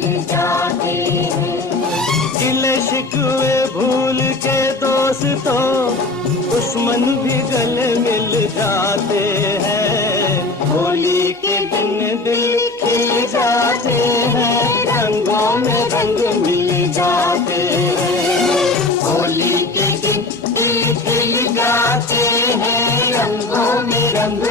मिल जाते हैं। गिले शिकवे भूल के दोस्तों दुश्मन भी गले मिल जाते हैं। होली के दिन दिल खिल जाते हैं, रंगों में रंग मिल जाते हैं। होली के दिन दिल खिल जाते हैं, रंगों में रंग